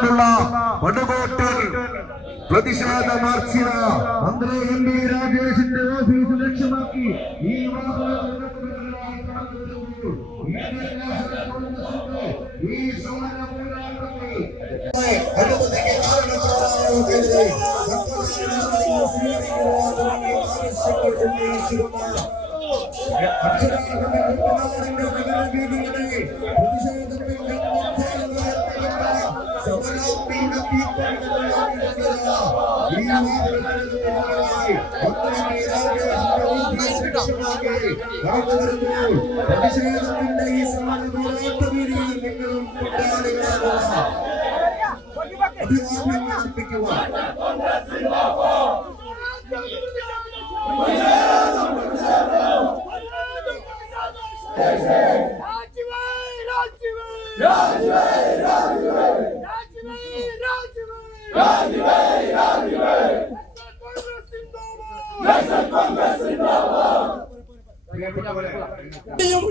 നടന്നുകൊണ്ടുള്ള വടകോട്ടിൽ പ്രതിഷേധ മാർച്ചിന് മന്ത്രി M P രാജേഷിന്റെ ഓഫീസ് ലക്ഷ്യമാക്കി ഈ പ്രതിഷേധത്തിന്റെ ഈ സമരവേദിയിൽ നിങ്ങളും അഭിവാദ്യങ്ങൾ അർപ്പിക്കുക.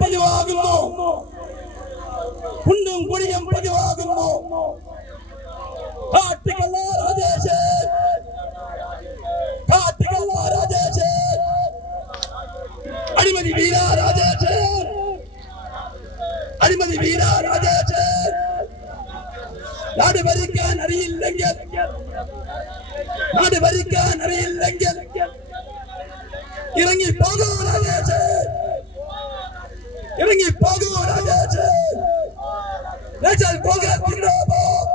പതിവാകുന്നു, കുണ്ടും കുടിയും പതിവാകുന്നു. അഴിമതി വീര രാജേഷ്, അഴിമതി വീര രാജേഷ്. നാട് ഭരിക്കാൻ അറിയില്ലെങ്കിൽ, നാട് ഭരിക്കാൻ അറിയില്ലെങ്കിൽ ഇറങ്ങി പോകൂ രാജേഷ്, ഇറങ്ങി പോകൂ രാജേഷ്. നേഷണൽ കോൺഗ്രസ് സിന്ദാബാദ്,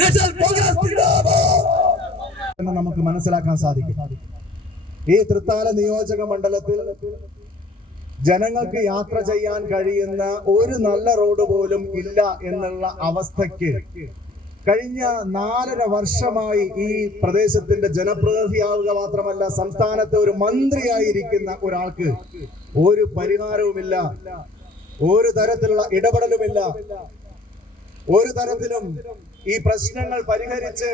നേഷണൽ കോൺഗ്രസ് സിന്ദാബാദ് എന്ന് നമുക്ക് മനസ്സിലാക്കാൻ സാധിക്കും. ഈ തൃത്താല നിയോജക മണ്ഡലത്തിൽ ജനങ്ങൾക്ക് യാത്ര ചെയ്യാൻ കഴിയുന്ന ഒരു നല്ല റോഡ് പോലും ഇല്ല എന്നുള്ള അവസ്ഥയ്ക്ക് കഴിഞ്ഞ 4.5 വർഷമായി ഈ പ്രദേശത്തിന്റെ ജനപ്രതിനിധിയാവുക മാത്രമല്ല സംസ്ഥാനത്തെ ഒരു മന്ത്രിയായിരിക്കുന്ന ഒരാൾക്ക് ഒരു പരിഹാരവുമില്ല, ഒരു തരത്തിലുള്ള ഇടപെടലുമില്ല, ഒരു തരത്തിലും ഈ പ്രശ്നങ്ങൾ പരിഹരിച്ച്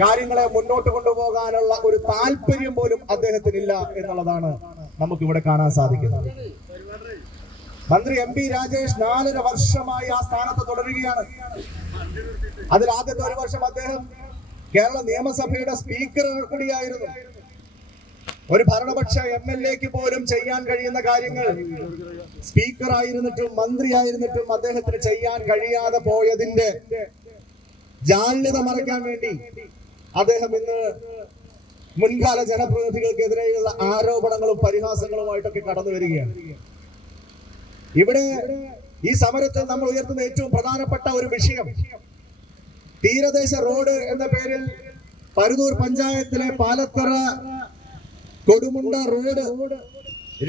കാര്യങ്ങളെ മുന്നോട്ട് കൊണ്ടുപോകാനുള്ള ഒരു താല്പര്യം പോലും അദ്ദേഹത്തിനില്ല എന്നുള്ളതാണ് നമുക്ക് ഇവിടെ കാണാൻ സാധിക്കുന്നത്. മന്ത്രി എം പി രാജേഷ് 4.5 വർഷമായി ആ സ്ഥാനത്ത് തുടരുകയാണ്. അതിൽ ആദ്യത്തെ 1 വർഷം അദ്ദേഹം കേരള നിയമസഭയുടെ സ്പീക്കർ കൂടിയായിരുന്നു. ഒരു ഭരണപക്ഷ MLA-ക്ക് പോലും ചെയ്യാൻ കഴിയുന്ന കാര്യങ്ങൾ സ്പീക്കർ ആയിരുന്നിട്ടും മന്ത്രിയായിരുന്നിട്ടും അദ്ദേഹത്തിന് ചെയ്യാൻ കഴിയാതെ പോയതിന്റെ ജാള്യത മറയ്ക്കാൻ വേണ്ടി അദ്ദേഹം ഇന്ന് മുൻകാല ജനപ്രതിനിധികൾക്കെതിരെയുള്ള ആരോപണങ്ങളും പരിഹാസങ്ങളുമായിട്ടൊക്കെ കടന്നു വരികയാണ്. ഇവിടെ ഈ സമരത്തിൽ നമ്മൾ ഉയർത്തുന്ന ഏറ്റവും പ്രധാനപ്പെട്ട ഒരു വിഷയം തീരദേശ റോഡ് എന്ന പേരിൽ പരുതൂർ പഞ്ചായത്തിലെ പാലത്തറ കൊടുമുണ്ട റോഡ്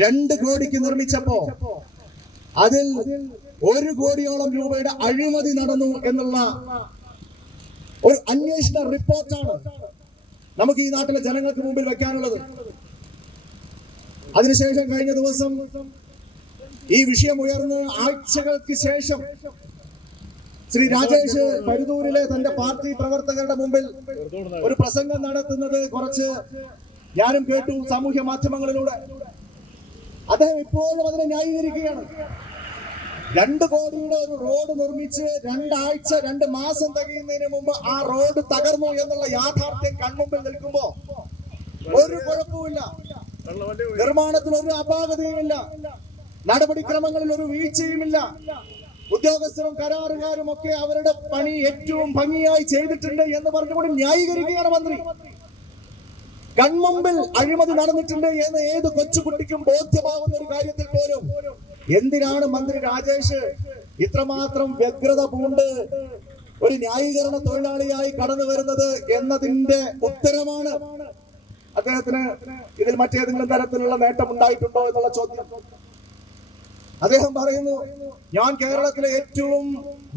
2 കോടിക്ക് നിർമ്മിച്ചപ്പോ അതിൽ 1 കോടിയോളം രൂപയുടെ അഴിമതി നടന്നു എന്നുള്ള ഒരു അന്വേഷണ റിപ്പോർട്ടാണ് നമുക്ക് ഈ നാട്ടിലെ ജനങ്ങൾക്ക് മുമ്പിൽ വെക്കാനുള്ളത്. അതിനുശേഷം കഴിഞ്ഞ ദിവസം ഈ വിഷയം ഉയർന്ന് ആഴ്ചകൾക്ക് ശേഷം ശ്രീ രാജേഷ് പരുതൂരിലെ തന്റെ പാർട്ടി പ്രവർത്തകരുടെ മുമ്പിൽ ഒരു പ്രസംഗം നടത്തുന്നത് കുറച്ച് ഞാനും കേട്ടു സാമൂഹ്യ മാധ്യമങ്ങളിലൂടെ. അദ്ദേഹം ഇപ്പോഴും അതിനെ ന്യായീകരിക്കുകയാണ്. 2 കോടിയുടെ ഒരു റോഡ് നിർമ്മിച്ച് 2 ആഴ്ച 2 മാസം തികയുന്നതിന് മുമ്പ് ആ റോഡ് തകർന്നു എന്നുള്ള യാഥാർത്ഥ്യം കൺമുമ്പിൽ നിൽക്കുമ്പോ ഒരു കുഴപ്പമില്ല, നിർമ്മാണത്തിൽ ഒരു അപാകതയുമില്ല, നടപടിക്രമങ്ങളിൽ ഒരു വീഴ്ചയുമില്ല, ഉദ്യോഗസ്ഥരും കരാറുകാരും ഒക്കെ അവരുടെ പണി ഏറ്റവും ഭംഗിയായി ചെയ്തിട്ടുണ്ട് എന്ന് പറഞ്ഞുകൊണ്ട് ന്യായീകരിക്കുകയാണ് മന്ത്രി. കൺമുമ്പിൽ അഴിമതി നടന്നിട്ടുണ്ട് എന്ന് ഏത് കൊച്ചുകുട്ടിക്കും ബോധ്യമാകുന്ന ഒരു കാര്യത്തിൽ പോലും എന്തിനാണ് മന്ത്രി രാജേഷ് ഇത്രമാത്രം വ്യഗ്രത പൂണ്ട് ഒരു ന്യായീകരണ തൊഴിലാളിയായി കടന്നു വരുന്നത് എന്നതിന്റെ ഉത്തരമാണ് അദ്ദേഹത്തിന് ഇതിൽ മറ്റേതെങ്കിലും തരത്തിലുള്ള നേട്ടം ഉണ്ടായിട്ടുണ്ടോ എന്നുള്ള ചോദ്യം. അദ്ദേഹം പറയുന്നു, ഞാൻ കേരളത്തിലെ ഏറ്റവും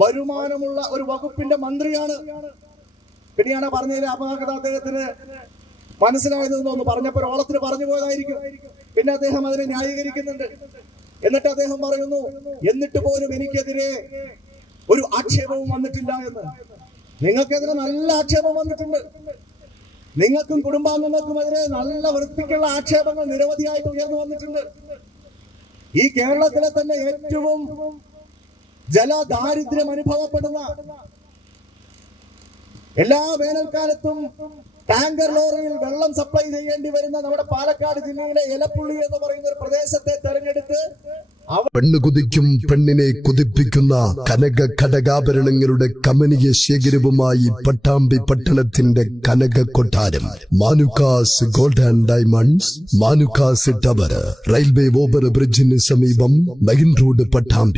വരുമാനമുള്ള ഒരു വകുപ്പിന്റെ മന്ത്രിയാണ്. പിന്നെയാണ് പറഞ്ഞതിലെ അപാകത അദ്ദേഹത്തിന് മനസ്സിലായതെന്നൊന്ന് പറഞ്ഞപ്പോൾ ഓളത്തിന് പറഞ്ഞു പോയതായിരിക്കും. പിന്നെ അദ്ദേഹം അതിനെ ന്യായീകരിക്കുന്നുണ്ട്. എന്നിട്ട് അദ്ദേഹം പറയുന്നു, എന്നിട്ട് പോലും എനിക്കെതിരെ ഒരു ആക്ഷേപവും വന്നിട്ടില്ല എന്ന്. നിങ്ങൾക്കെതിരെ നല്ല ആക്ഷേപം വന്നിട്ടുണ്ട്. നിങ്ങൾക്കും കുടുംബാംഗങ്ങൾക്കുമെതിരെ നല്ല വൃത്തിക്കുള്ള ആക്ഷേപങ്ങൾ നിരവധിയായിട്ട് ഉയർന്നു വന്നിട്ടുണ്ട്. ഈ കേരളത്തിലെ തന്നെ ഏറ്റവും ജലദാരിദ്ര്യം അനുഭവപ്പെടുന്ന, എല്ലാ വേനൽക്കാലത്തും ടാങ്കർ ലോറിയിൽ വെള്ളം സപ്ലൈ ചെയ്യേണ്ടി വരുന്ന നമ്മുടെ പാലക്കാട് ജില്ലയിലെ എലപ്പുള്ളി എന്ന് പറയുന്ന ഒരു പ്രദേശത്തെ തെരഞ്ഞെടുത്ത് പെണ്ണ് കുതിക്കും പെണ്ണിനെ കുതിപ്പിക്കുന്ന കനക ഘടകാഭരണങ്ങളുടെ കമനീയ ശേഖരവുമായി പട്ടാമ്പി പട്ടണത്തിന്റെ കനക കൊട്ടാരം Manukkas gold and diamonds, Manukkas tower, railway over ബ്രിഡ്ജിന് സമീപം മെയിൻ റോഡ് പട്ടാമ്പി.